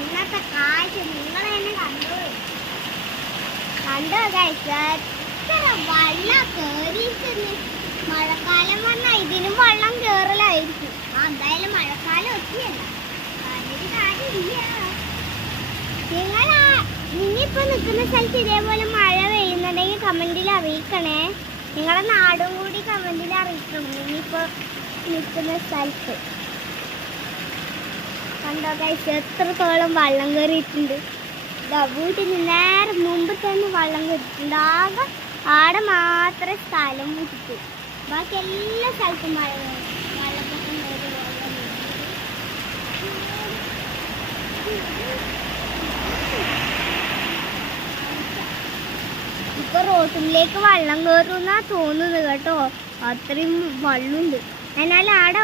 ഇന്നത്തെ കാഴ്ച നിങ്ങൾ തന്നെ കണ്ടോ ഗൈസ്, എത്ര വെള്ളം കേറിയിട്ടുണ്ട്. മഴക്കാലം വന്നാൽ ഇതിനും വെള്ളം കേറലായിരിക്കും. എന്തായാലും മഴക്കാലം ഒത്തിയല്ല, അതിന് കാര്യമില്ല. നിങ്ങളിപ്പോ നിൽക്കുന്ന സ്ഥലത്ത് ഇതേപോലെ മഴ പെയ്യുന്നുണ്ടെങ്കിൽ കമന്റിൽ അറിയിക്കണേ. നിങ്ങളുടെ നാടും കൂടി കമന്റിൽ അറിയിക്കണം. നിങ്ങളിപ്പോ നിൽക്കുന്ന സ്ഥലത്ത് കണ്ടോ ഗൈസ്, എത്രത്തോളം വെള്ളം കയറിയിട്ടുണ്ട്. വീട്ടിന് നേരെ മുമ്പ് തന്നെ വെള്ളം കയറിയിട്ടുണ്ട്. ആടെ മാത്രമേ സ്ഥലം വിട്ടിട്ട് ബാക്കി എല്ലാ സ്ഥലത്തും വെള്ളപ്പൊക്കം കയറി. ഇപ്പൊ റോട്ടിലേക്ക് വെള്ളം കയറുന്നാ തോന്നുന്നത് കേട്ടോ, അത്രയും വെള്ളമുണ്ട്. എന്നാൽ ആടെ